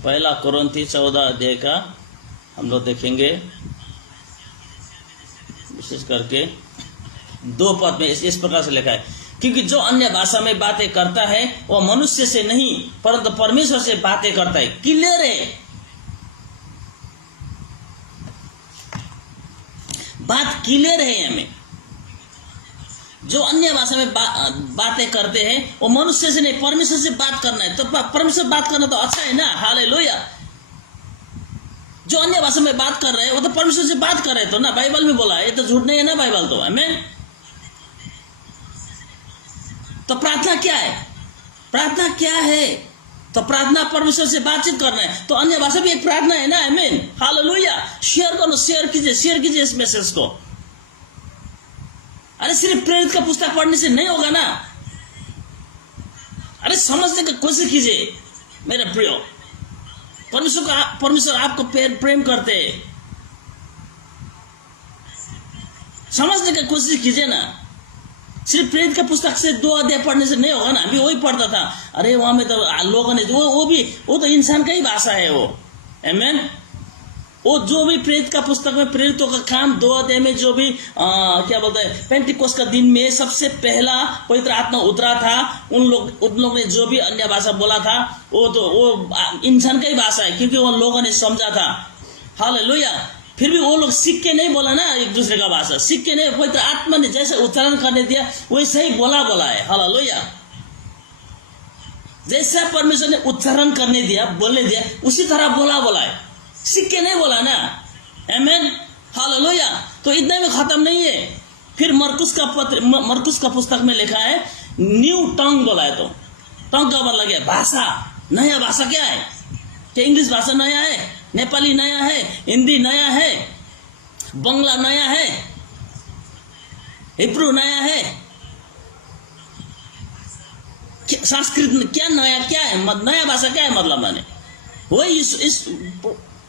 पहला कोरिन्थी 14 अध्याय का हम लोग देखेंगे, विशेष करके 2 पद में इस प्रकार से लिखा है, क्योंकि जो अन्य भाषा में बातें करता है वह मनुष्य से नहीं परंतु परमेश्वर से बातें करता है। क्लियर है, बात क्लियर है। हमें जो अन्य भाषा में बातें करते हैं वो मनुष्य से नहीं परमेश्वर से बात करना है। तो परमेश्वर बात करना तो अच्छा है ना, हालेलुया। जो अन्य भाषा में बात कर रहे हैं वो तो परमेश्वर से बात कर रहे तो ना, बाइबल में बोला है, ये तो झूठ नहीं है ना बाइबल तो। आमीन। तो प्रार्थना क्या है? प्रार्थना क्या है? तो प्रार्थना परमेश्वर से बातचीत करना है। तो अन्य भाषा भी एक प्रार्थना है ना। आमीन, हालेलुया। शेयर करो, शेयर कीजिए इस मैसेज को। अरे सिर्फ प्रेरित का पुस्तक पढ़ने से नहीं होगा ना। अरे समझने की कोशिश कीजिए मेरे प्रियो। परमेश्वर आपको प्रेम करते हैं, समझने की कोशिश कीजिए ना। सिर्फ प्रेरित का पुस्तक से 2 अध्याय पढ़ने से नहीं होगा ना। अभी वही पढ़ता था, अरे वहां में तो लोगों ने वो तो इंसान का ही भाषा है वो। आमीन। वो जो भी प्रेरित का पुस्तक में प्रेरितों का काम 2 अध्याय में जो भी क्या बोलते हैं, पेंटिकोस्ट का दिन में सबसे पहला पवित्र आत्मा उतरा था, उन लोग ने जो भी अन्य भाषा बोला था वो इंसान का ही भाषा है, क्योंकि वो लोगों ने समझा था। हालेलुया। फिर भी वो लोग सीख के नहीं बोला ना एक दूसरे का भाषा, सीख के नहीं, पवित्र आत्मा ने जैसे उच्चारण करने दिया वैसे ही बोला है। हालेलुया। जैसा परमेश्वर ने उच्चारण करने दिया, बोलने दिया, उसी तरह बोला है, सीख के नहीं बोला ना। आमीन, हालेलुया। तो इतने में खत्म नहीं है। फिर मरकुस का पुस्तक में लिखा है न्यू टंग बोला है। तो टंग का मतलब क्या? भाषा, नया भाषा। क्या है? क्या इंग्लिश भाषा नया है? नेपाली नया है? हिंदी नया है? बंगला नया है? हिब्रू नया है? संस्कृत क्या नया? क्या है नया भाषा? क्या है मतलब? मैंने वही इस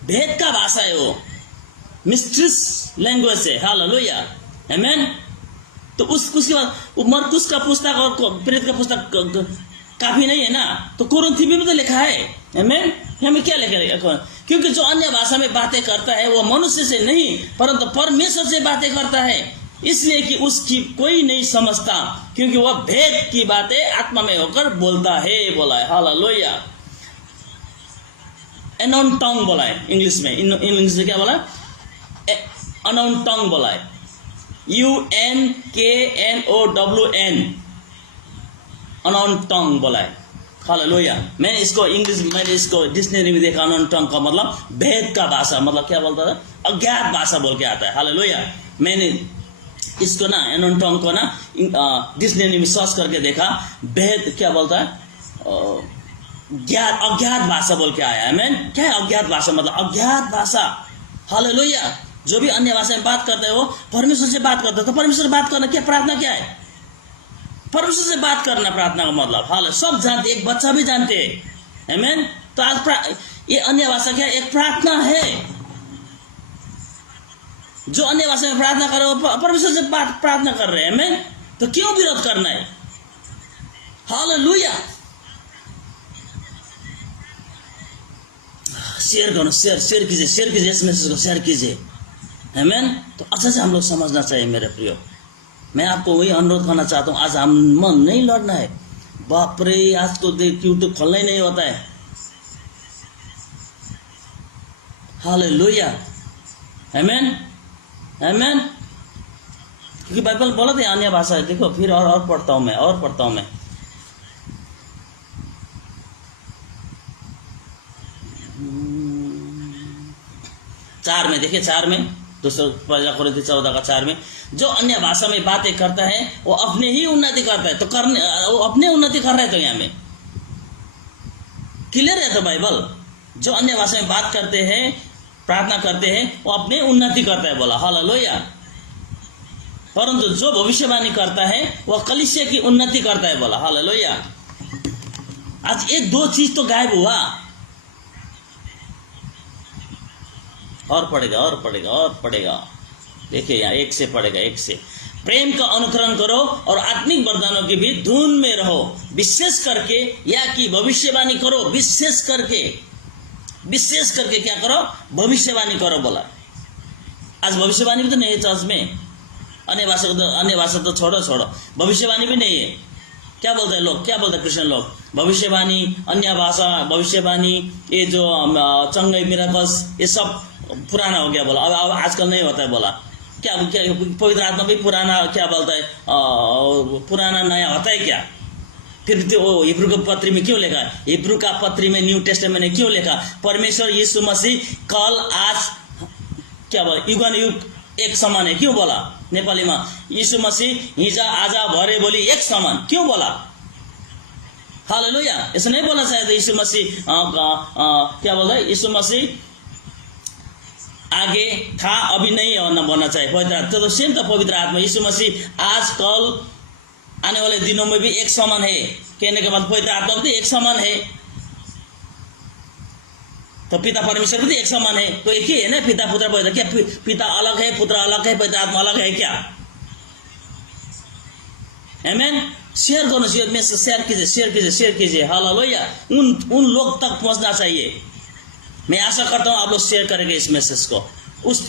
भेद का भाषा है, वो मिस्ट्रीज लैंग्वेज है। हालेलुया। आमीन। तो उसके बाद मरकुस का पुस्तक और प्रेरित का पुस्तक काफी नहीं है ना, तो कोरिन्थी में भी तो लिखा है। आमीन। हमें क्या लिखा? क्योंकि जो अन्य भाषा में बातें करता है वो मनुष्य से नहीं परंतु परमेश्वर से बातें करता है, इसलिए कि उसकी कोई नहीं समझता, क्योंकि वह भेद की बातें आत्मा में होकर बोलता है। बोला है, हालेलुया। अननोन टंग बोला है इंग्लिश में। इंग्लिश में क्या बोला? अननोन टंग बोला है, UNKNOWN, अननोन टंग बोला है। हालेलुया। मैंने इसको डिक्शनरी में देखा। अननोन टंग का मतलब भेद का भाषा, मतलब क्या बोलता था? अज्ञात भाषा बोल के आता है। हालेलुया। मैंने इसको ना अननोन टंग को ना डिक्शनरी में सर्च करके देखा, भेद क्या बोलता है? अज्ञात भाषा बोल के आया है। आमीन। क्या है अज्ञात भाषा? मतलब अज्ञात भाषा। हालेलुया। जो भी अन्य भाषा में बात करते हैं वो परमेश्वर से बात करते हैं। तो परमेश्वर से बात करना क्या? प्रार्थना क्या है? परमेश्वर से बात करना प्रार्थना का मतलब। हाल सब जानते, एक बच्चा भी जानते हैं। आमीन। तो आज ये अन्य भाषा क्या है? एक प्रार्थना है। जो अन्य भाषा में प्रार्थना कर रहे हो परमेश्वर से प्रार्थना कर रहे हैं। आमीन। तो क्यों विरोध करना है? हालेलुया। शेयर करो, शेयर कीजिए इस मैसेज को, शेयर कीजिए। आमीन। तो अच्छा से हम लोग समझना चाहिए मेरे प्रियो। मैं आपको वही अनुरोध करना चाहता हूँ, आज हम मन नहीं लड़ना है। बाप रे, आज तो देख यूट्यूब खोलना ही नहीं होता है। हालेलुया। आमीन, आमीन। क्योंकि बाइबल बोला था अन्य भाषा है। देखो फिर और पढ़ता हूँ मैं। 4 में देखिए, 4 में पहला कोरिन्थी 14 का 4 में, जो अन्य भाषा में बातें करता है वो अपने ही उन्नति करता है। तो वो अपने उन्नति कर रहे हैं। तो यहाँ में क्लियर है। तो बाइबल जो अन्य भाषा में बात करते हैं, प्रार्थना करते हैं, वो अपने उन्नति करता है। बोला हालेलुया। परंतु जो भविष्यवाणी करता है वह कलीसिया की उन्नति करता है। बोला हालेलुया। आज 1-2 चीज तो गायब हुआ। और पढ़ेगा। देखिए यहाँ 1 से पढ़ेगा, 1 से। प्रेम का अनुकरण करो और आत्मिक वरदानों की भी धुन में रहो, विशेष करके या कि भविष्यवाणी करो, विशेष करके। विशेष करके क्या करो, भविष्यवाणी करो बोला। आज भविष्यवाणी भी तो नहीं है चर्च में, अन्य भाषा तो छोड़ो, भविष्यवाणी भी नहीं है। क्या बोलते हैं लोग, क्या बोलते हैं क्रिश्चियन लोग, भविष्यवाणी, अन्य भाषा, भविष्यवाणी, ये जो चंगे मिराकल्स, ये सब पुराना हो गया बोला, अब आजकल नहीं होता है बोला। क्या पवित्र आत्मा भी पुराना, क्या बोलता है, पुराना नया होता है क्या? फिर हिब्रू का पत्री में क्यों लिखा, हिब्रू का पत्री में, न्यू टेस्टामेंट में क्यों लिखा, परमेश्वर यीशु मसीह कल आज क्या बोला, युगन युग एक समान है, क्यों बोला? नेपाली में यीशु मसीह हिजा आज भरे भोलि एक समान, क्यों बोला? हालेलुया। ऐसा नहीं बोला शायद यीशु मसीह क्या बोलता है, यीशु मसीह आगे था अभी नहीं है ना बोलना चाहिए। पवित्र तो सेम था पवित्र आत्मा, यीशु मसीह आज कल आने वाले दिनों में भी एक समान है। कहने के बाद पवित्र आत्मा भी एक समान है, तो पिता परमेश्वर भी एक समान है, तो एक ही है ना, पिता पुत्र पवित्र। क्या पिता अलग है, पुत्र अलग है, पवित्र आत्मा अलग है क्या? आमेन। शेयर करो, शेयर कीजिए। हालेलुया। उन लोग तक पहुंचना चाहिए। मैं आशा करता हूं आप लोग शेयर करेंगे इस मैसेज को,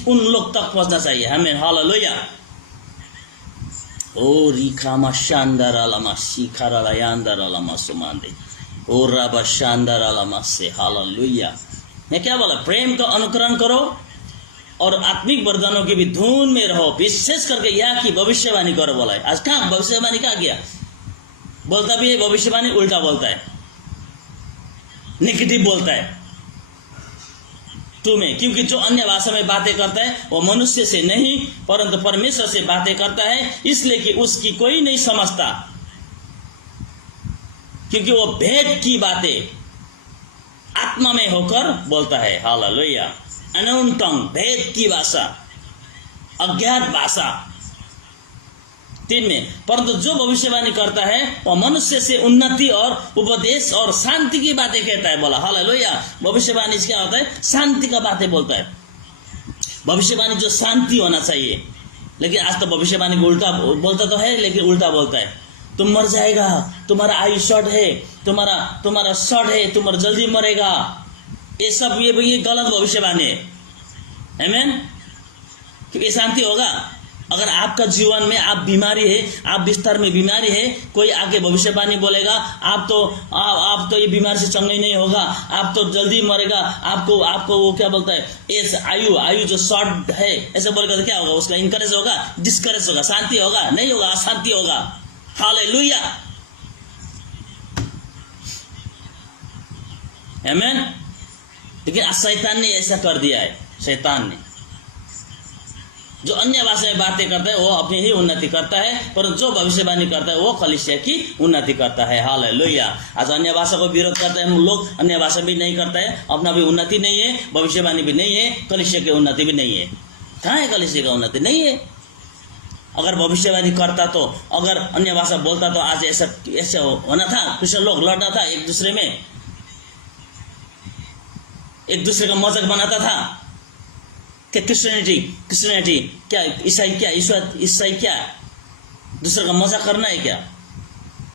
उन लोग तक पहुंचना चाहिए। आमेन। हालेलुया। ओ रिखामा शानदार अलामा शिखारा यानदार अलामा सुमांदे ओ रबा शानदार अलामा से। हालेलुया। मैं क्या बोला, प्रेम का अनुकरण करो और आत्मिक वरदानों की भी धुन में रहो, विशेष करके यह कि भविष्यवाणी करो बोला है। आज कहाँ भविष्यवाणी कहाँ गया? बोलता भी है भविष्यवाणी, उल्टा बोलता है, नेगेटिव बोलता है तुम्हें, क्योंकि जो अन्य भाषा में बातें करता है वो मनुष्य से नहीं परंतु परमेश्वर से बातें करता है, इसलिए कि उसकी कोई नहीं समझता, क्योंकि वो भेद की बातें आत्मा में होकर बोलता है। हालेलुया। अननोन टंग, भेद की भाषा, अज्ञात भाषा। 3 में, परंतु जो भविष्यवाणी करता है वह मनुष्य से उन्नति और उपदेश और शांति की बातें कहता है बोला। हालेलुया। भविष्यवाणी क्या होता है? शांति का बातें बोलता है। भविष्यवाणी जो शांति होना चाहिए, लेकिन आज तो भविष्यवाणी को उल्टा बोलता तो है, लेकिन उल्टा बोलता है। तुम मर जाएगा, तुम्हारा आयु शॉर्ट है, तुम्हारा शॉर्ट है, तुम जल्दी मरेगा, ये सब ये गलत भविष्यवाणी है। आमेन। क्योंकि शांति होगा अगर आपका जीवन में आप बीमारी है, आप बिस्तर में बीमारी है, कोई आके भविष्यवाणी बोलेगा आप तो ये बीमारी से चंगा ही नहीं होगा, आप तो जल्दी मरेगा, आपको वो क्या बोलता है, इस आयु जो शॉर्ट है, ऐसे बोलेगा तो क्या होगा? उसका इनकरेज होगा, डिस्करेज होगा, शांति होगा? नहीं होगा, अशांति होगा। हालेलुया। आमेन। लेकिन शैतान ने ऐसा कर दिया है। शैतान ने जो अन्य भाषा में बातें करता है वो अपनी ही उन्नति करता है, परंतु जो भविष्यवाणी करता है वो कलीसिया की उन्नति करता है। हालेलुया। आज अन्य भाषा को विरोध करते हैं हम लोग, अन्य भाषा भी नहीं करता है, अपना भी उन्नति नहीं है, भविष्यवाणी भी नहीं है, कलीसिया की उन्नति भी नहीं है। कहाँ है कलीसिया का उन्नति? नहीं है। अगर भविष्यवाणी करता तो, अगर अन्य भाषा बोलता तो आज ऐसा होना था, क्रिश्चियन लोग लड़ना था एक दूसरे में, एक दूसरे का मजाक बनाता था। क्या क्रिश्चियनिटी क्या, ईसाई क्या, ईसाई क्या दूसरे का मजाक करना है क्या?